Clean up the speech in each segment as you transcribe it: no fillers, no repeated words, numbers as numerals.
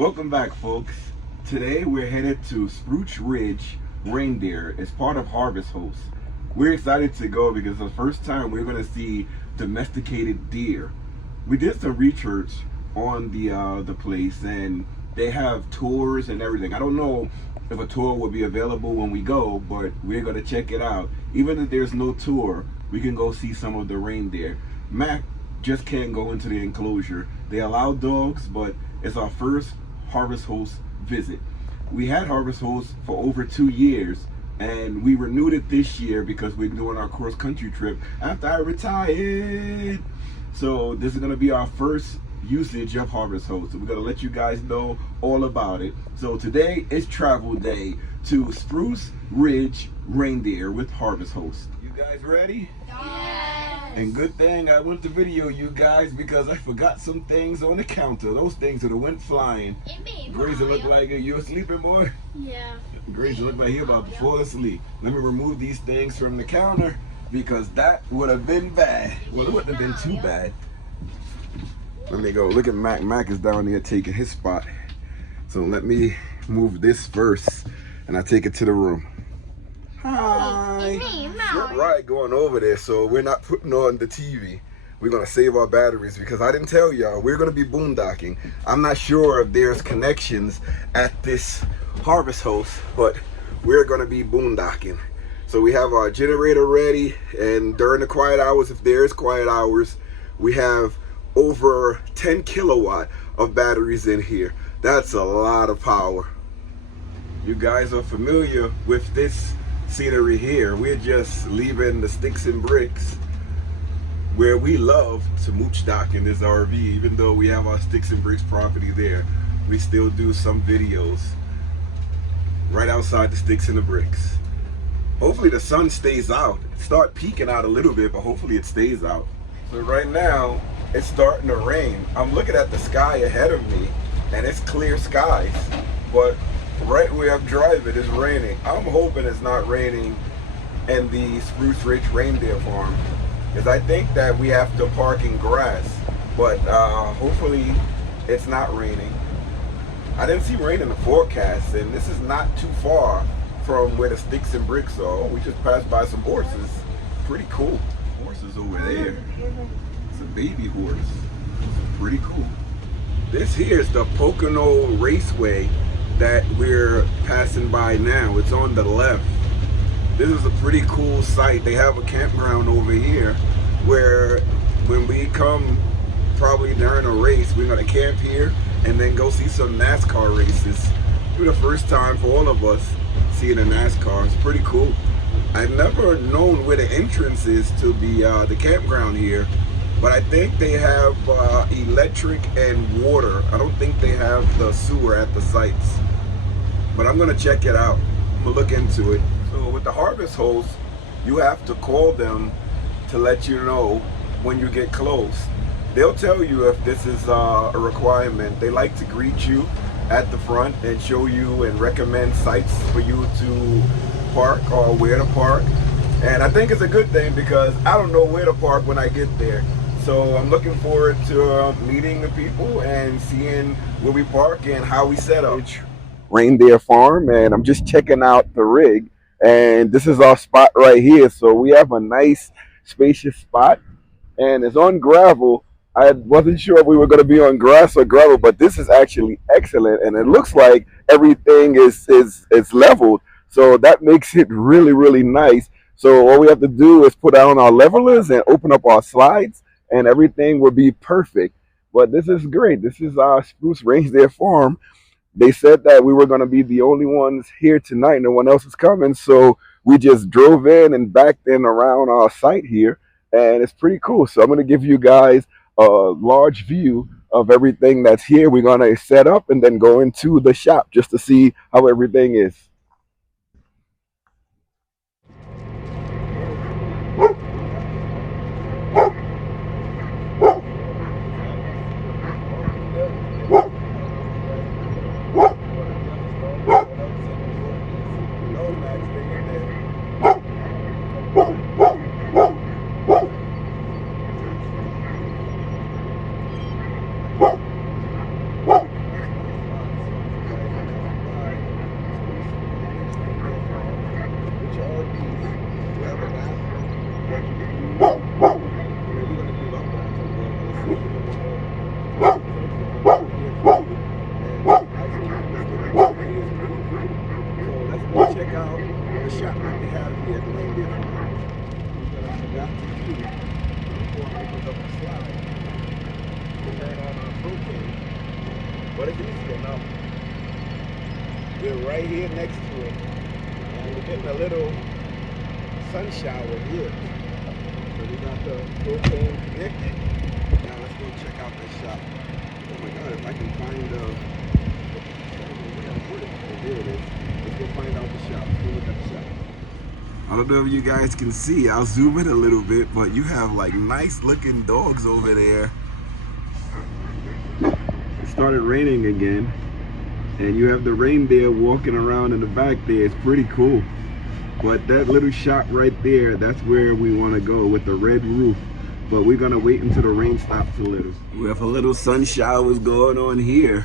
Welcome back, folks. Today we're headed to Spruce Ridge, Reindeer. It's part of Harvest Host. We're excited to go because it's the first time we're going to see domesticated deer. We did some research on the place, and they have tours and everything. I don't know if a tour will be available when we go, but we're going to check it out. Even if there's no tour, we can go see some of the reindeer. Mac just can't go into the enclosure. They allow dogs, but it's our first Harvest Host visit. We had Harvest Host for over 2 years, and we renewed it this year because we're doing our cross country trip after I retired. So this is going to be our first usage of Harvest Host. So we're going to let you guys know all about it. So today is travel day to Spruce Ridge Reindeer with Harvest Host. You guys ready? Yes. And good thing I went to video you guys because I forgot some things on the counter. Those things would have went flying. Grace, it look like you sleeping, boy? Yeah. Grace, it look like he about to fall asleep. Let me remove these things from the counter because that would have been bad. Well, it wouldn't have been too bad. Let me go. Look at Mac. Mac is down there taking his spot. So let me move this first and I take it to the room. Hi. We're right going over there, so we're not putting on the TV. We're gonna save our batteries because I didn't tell y'all we're gonna be boondocking. I'm not sure if there's connections at this Harvest Host, but we're gonna be boondocking. So we have our generator ready, and during the quiet hours, if there's quiet hours, we have over 10 kilowatt of batteries in here. That's a lot of power. You guys are familiar with this scenery here. We're just leaving the sticks and bricks where we love to mooch dock in this RV. Even though we have our sticks and bricks property there, we still do some videos right outside the sticks and the bricks. Hopefully the sun stays out. Start peeking out a little bit, but hopefully it stays out. So right now it's starting to rain. I'm looking at the sky ahead of me and it's clear skies, but right where I'm driving is raining. I'm hoping it's not raining in the Spruce Ridge Reindeer Farm, because I think that we have to park in grass, but hopefully it's not raining. I didn't see rain in the forecast, and this is not too far from where the sticks and bricks are. Oh, we just passed by some horses. Pretty cool. Horses over there. It's a baby horse. Pretty cool. This here is the Pocono Raceway that we're passing by now. It's on the left. This is a pretty cool site. They have a campground over here where when we come probably during a race, we're gonna camp here and then go see some NASCAR races. For the first time for all of us seeing a NASCAR. It's pretty cool. I've never known where the entrance is to the campground here, but I think they have electric and water. I don't think they have the sewer at the sites, but I'm gonna check it out. I'm gonna look into it. So with the Harvest Host, you have to call them to let you know when you get close. They'll tell you if this is a requirement. They like to greet you at the front and show you and recommend sites for you to park or where to park. And I think it's a good thing because I don't know where to park when I get there. So I'm looking forward to meeting the people and seeing where we park and how we set up. Reindeer Farm, and I'm just checking out the rig, and this is our spot right here. So we have a nice spacious spot, and it's on gravel. I wasn't sure if we were going to be on grass or gravel, but this is actually excellent, and it looks like everything is leveled, so that makes it really nice. So all we have to do is put on our levelers and open up our slides, and everything will be perfect. But this is great. This is our Spruce Reindeer Farm. They said that we were going to be the only ones here tonight. No one else is coming. So we just drove in and backed in around our site here. And it's pretty cool. So I'm going to give you guys a large view of everything that's here. We're going to set up and then go into the shop just to see how everything is. but it's easy enough. We're right here next to it, and we're getting a little sun shower here. So we got the propane connected. Now let's go check out this shop. Oh my God, if I can find there it is. Let's go find out the shop. Let's go look at the shop. I don't know if you guys can see, I'll zoom in a little bit, but you have like nice looking dogs over there. It started raining again, and you have the reindeer walking around in the back there. It's pretty cool. But that little shop right there, that's where we want to go with the red roof. But we're gonna wait until the rain stops a little. We have a little sun showers going on here,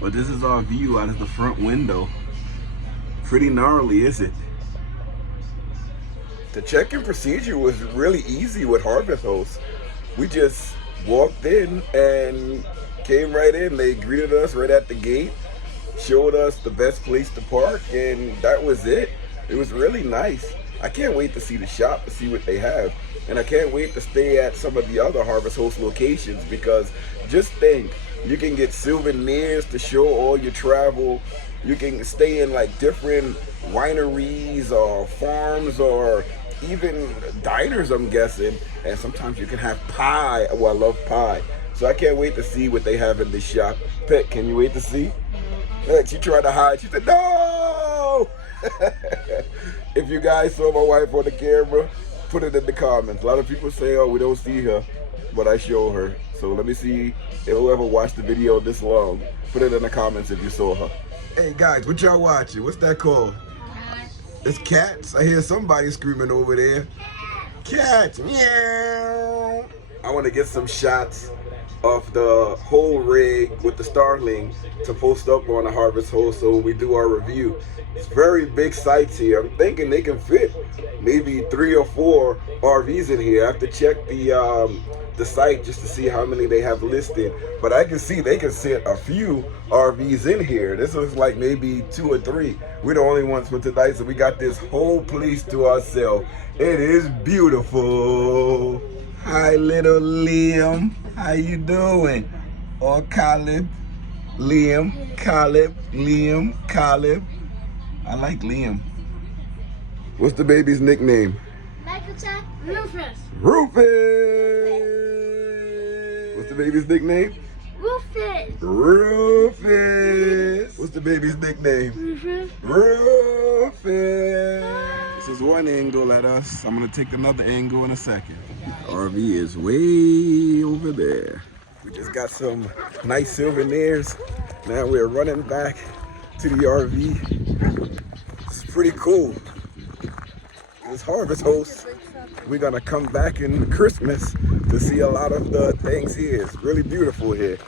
but this is our view out of the front window. Pretty gnarly, is it? The check-in procedure was really easy with Harvest Host. We just walked in and came right in. They greeted us right at the gate, showed us the best place to park, and that was it. It was really nice. I can't wait to see the shop, to see what they have. And I can't wait to stay at some of the other Harvest Host locations, because just think, you can get souvenirs to show all your travel. You can stay in like different wineries or farms or even diners, I'm guessing. And sometimes you can have pie. Oh, I love pie. So I can't wait to see what they have in this shop. Pet, can you wait to see? Look, she tried to hide. She said, no! If you guys saw my wife on the camera, put it in the comments. A lot of people say, oh, we don't see her, but I show her. So let me see if whoever watched the video this long, put it in the comments if you saw her. Hey guys, what y'all watching? What's that called? Cats. It's cats? I hear somebody screaming over there. Cats, meow. I want to get some shots of the whole rig with the Starling to post up on the Harvest Host so when we do our review. It's very big sites here. I'm thinking they can fit maybe 3 or 4 RVs in here. I have to check the site just to see how many they have listed. But I can see they can fit a few RVs in here. This looks like maybe 2 or 3. We're the only ones for tonight, so we got this whole place to ourselves. It is beautiful. Hi, little Liam. How you doing? Or Caleb. Liam, Caleb, Liam, Caleb. I like Liam. What's the baby's nickname? Rufus. Rufus. What's the baby's nickname? Rufus. Rufus. What's the baby's nickname? Rufus. Rufus. This is one angle at us. I'm gonna take another angle in a second. RV is way over there. We just got some nice souvenirs. Now we're running back to the RV. It's pretty cool. This Harvest Host, we're gonna come back in Christmas to see a lot of the things here. It's really beautiful here.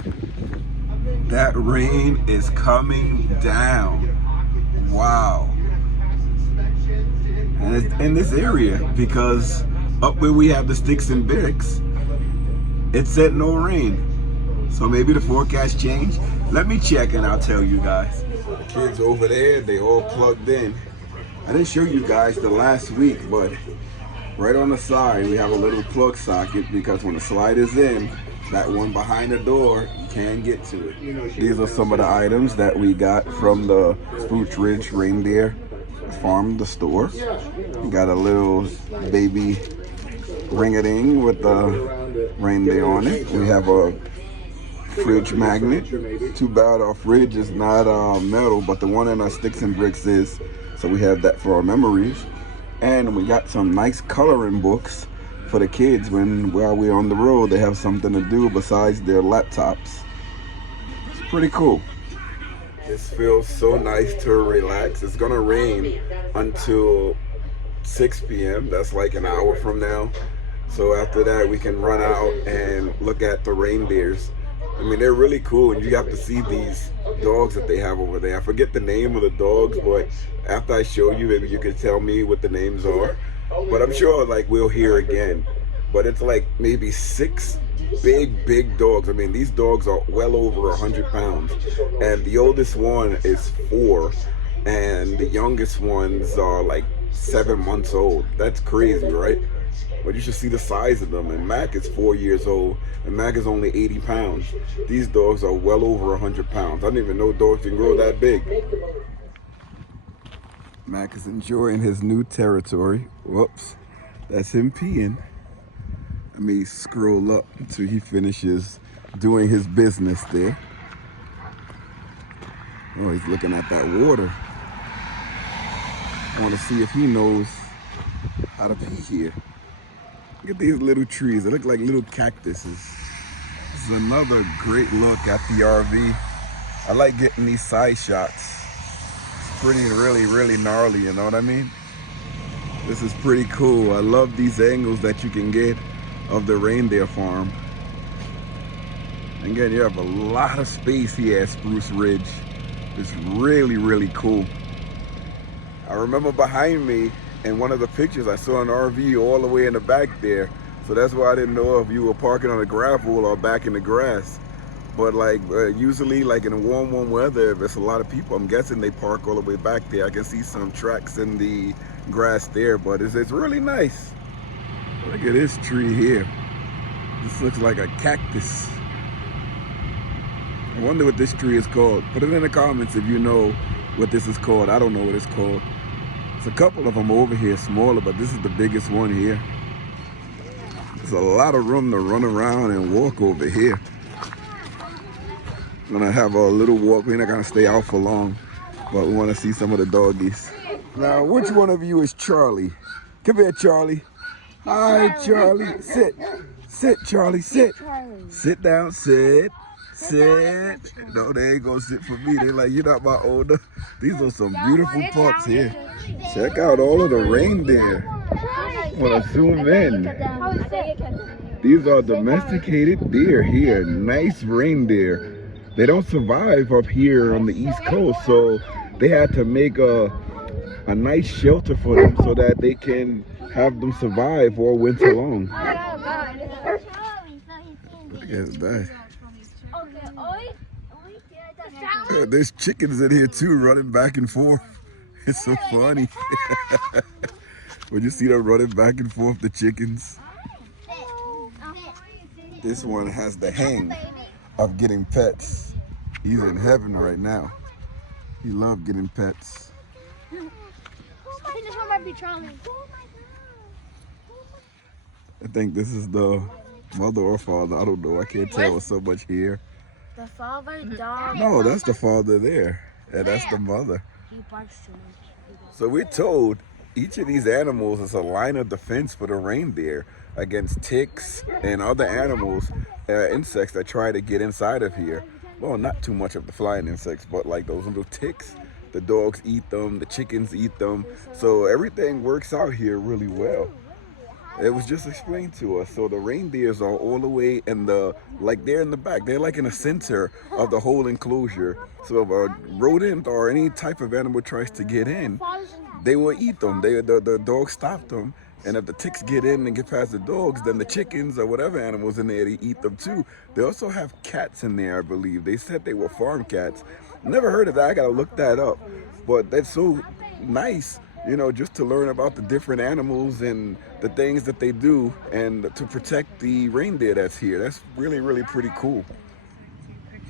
That rain is coming down. Wow. And it's in this area because up where we have the sticks and bricks, it said no rain. So maybe the forecast changed. Let me check and I'll tell you guys. The kids over there, they all plugged in. I didn't show you guys the last week, but right on the side, we have a little plug socket because when the slide is in, that one behind the door, you can't get to it. These are some of the items that we got from the Spruce Ridge Reindeer Farm, the store. We got a little baby ring-a-ding with the reindeer on it. We have a fridge magnet. Too bad our fridge is not metal, but the one in our sticks and bricks is. So we have that for our memories. And we got some nice coloring books for the kids while we're on the road, they have something to do besides their laptops. It's pretty cool. This feels so nice to relax. It's gonna rain until 6 p.m. That's like an hour from now. So after that, we can run out and look at the reindeers. I mean, they're really cool, and you have to see these dogs that they have over there. I forget the name of the dogs, but after I show you, maybe you can tell me what the names are. But I'm sure like we'll hear again. But it's like maybe 6 big dogs. I mean, these dogs are well over 100 pounds. And the oldest one is 4, and the youngest ones are like 7 months old. That's crazy, right? But you should see the size of them. And Mac is 4 years old, and Mac is only 80 pounds. These dogs are well over 100 pounds. I didn't even know dogs can grow that big. Mac is enjoying his new territory. Whoops, that's him peeing. Let me scroll up until he finishes doing his business there. Oh, he's looking at that water. I want to see if he knows how to pee here. Look at these little trees. They look like little cactuses. This is another great look at the RV. I like getting these side shots. It's pretty, really gnarly, you know what I mean? This is pretty cool. I love these angles that you can get of the reindeer farm. Again, you have a lot of space here at Spruce Ridge. It's really cool. I remember behind me in one of the pictures I saw an RV all the way in the back there. So that's why I didn't know if you were parking on the gravel or back in the grass. But like usually like in warm weather, if it's a lot of people, I'm guessing they park all the way back there. I can see some tracks in the grass there, but it's really nice. Look at this tree here. This looks like a cactus. I wonder what this tree is called. Put it in the comments if you know what this is called. I don't know what it's called. There's a couple of them over here smaller, but this is the biggest one here. There's a lot of room to run around and walk over here. I'm gonna have a little walk. We're not gonna stay out for long, but we wanna see some of the doggies. Now, which one of you is Charlie? Come here, Charlie. Hi, Charlie. Sit. Sit, Charlie. Sit. Sit down. Sit. Sit. No, they ain't gonna sit for me. They like, you're not my owner. These are some beautiful pups here. Check out all of the reindeer. I'm gonna zoom in. These are domesticated deer here. Nice reindeer. They don't survive up here on the East Coast, so they had to make a nice shelter for them so that they can have them survive all winter long. Look at that. There's chickens in here too, running back and forth. It's so funny. When you see them running back and forth, the chickens. This one has the hang of getting pets. He's in heaven right now. He loves getting pets. I think this one might be Charlie. I think this is the mother or father. I don't know. I can't tell with so much here. The father dog. No, that's the father there. And that's the mother. He barks too much. So we're told each of these animals is a line of defense for the reindeer against ticks and other animals, insects that try to get inside of here. Well, not too much of the flying insects, but like those little ticks. The dogs eat them, the chickens eat them. So everything works out here really well. It was just explained to us. So the reindeers are all the way in the, like they're in the back. They're like in the center of the whole enclosure. So if a rodent or any type of animal tries to get in, they will eat them. The dogs stop them. And if the ticks get in and get past the dogs, then the chickens or whatever animals in there, they eat them too. They also have cats in there, I believe. They said they were farm cats. Never heard of that. I gotta look that up. But that's so nice, you know, just to learn about the different animals and the things that they do and to protect the reindeer that's here. That's really pretty cool.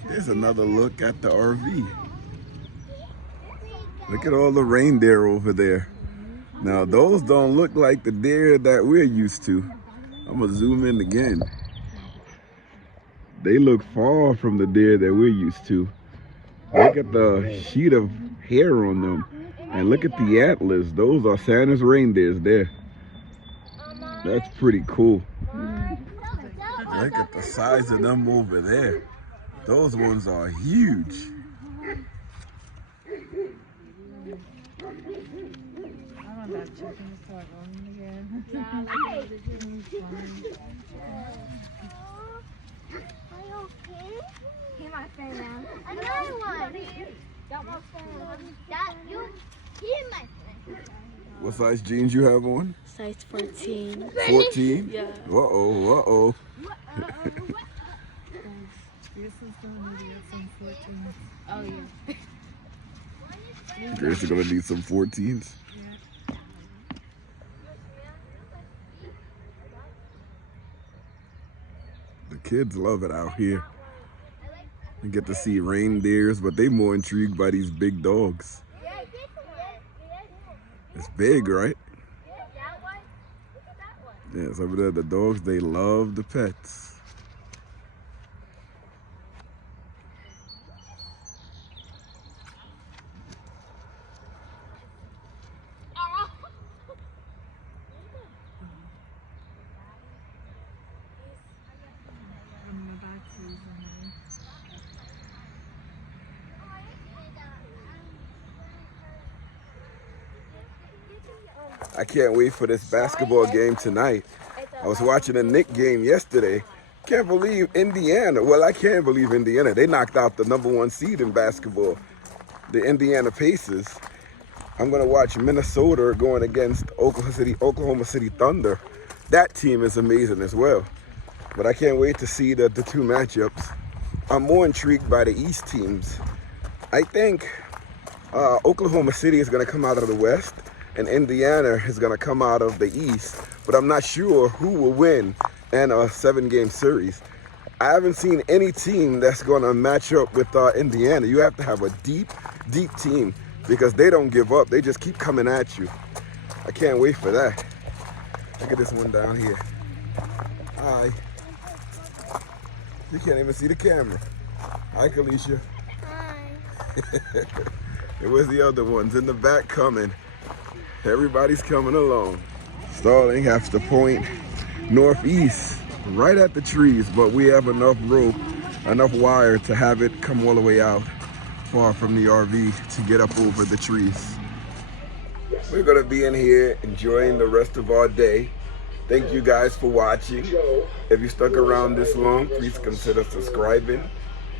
There's another look at the RV. Look at all the reindeer over there. Now those don't look like the deer that we're used to. I'm gonna zoom in again. They look far from the deer that we're used to. Look at the sheet of hair on them. And look at the antlers. Those are Santa's reindeers there. That's pretty cool. Look at the size of them over there. Those ones are huge. That chicken is start running again. Are you okay? He might fall down. Another one. That might fall down. He might fall. What size jeans you have on? Size 14. 14? Yeah. Uh-oh. This is going to need some 14s. Oh, yeah. Grace is gonna need some 14s. Kids love it out here. You get to see reindeers, but they more intrigued by these big dogs. It's big, right? Yes, over there, the dogs, they love the pets. I can't wait for this basketball game tonight. I was watching a Knick game yesterday. Can't believe Indiana. Well, I can't believe Indiana. They knocked out the #1 seed in basketball, the Indiana Pacers. I'm going to watch Minnesota going against Oklahoma City Thunder. That team is amazing as well. But I can't wait to see the two matchups. I'm more intrigued by the East teams. I think Oklahoma City is going to come out of the West, and Indiana is going to come out of the East, but I'm not sure who will win in a 7-game series. I haven't seen any team that's going to match up with Indiana. You have to have a deep, deep team because they don't give up. They just keep coming at you. I can't wait for that. Look at this one down here. Hi. You can't even see the camera. Hi, Kalisha. Hi. And where's the other ones? In the back coming. Everybody's coming along. Starling has to point northeast, right at the trees, but we have enough rope, enough wire to have it come all the way out far from the RV to get up over the trees. We're gonna be in here enjoying the rest of our day. Thank you guys for watching. If you stuck around this long, please consider subscribing.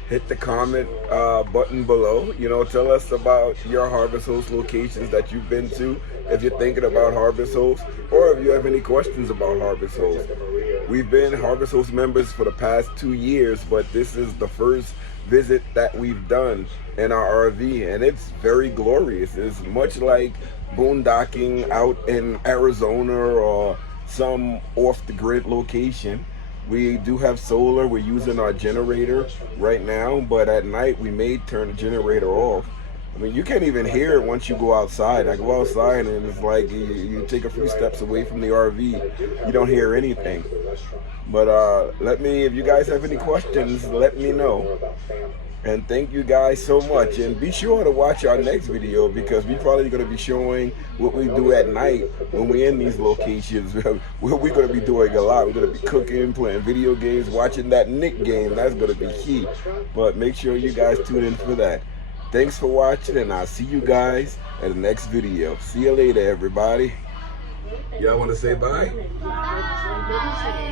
Hit the comment button below. You know, tell us about your Harvest Host locations that you've been to, if you're thinking about Harvest Host, or if you have any questions about Harvest Host. We've been Harvest Host members for the past 2 years, but this is the first visit that we've done in our RV, and it's very glorious. It's much like boondocking out in Arizona or some off-the-grid location. We do have solar. We're using our generator right now, but at night we may turn the generator off. I mean, you can't even hear it once you go outside. I go outside and it's like you take a few steps away from the RV, you don't hear anything. But if you guys have any questions, let me know. And thank you guys so much. And be sure to watch our next video because we're probably going to be showing what we do at night when we're in these locations. We're going to be doing a lot. We're going to be cooking, playing video games, watching that Knick game. That's going to be key. But make sure you guys tune in for that. Thanks for watching, and I'll see you guys in the next video. See you later, everybody. Y'all want to say bye? Bye.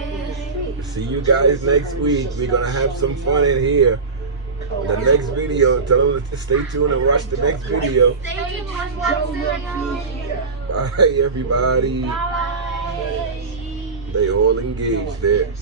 See you guys next week. We're going to have some fun in here. The next video, tell them to stay tuned and watch the next video. Bye, everybody. Bye. They all engaged there.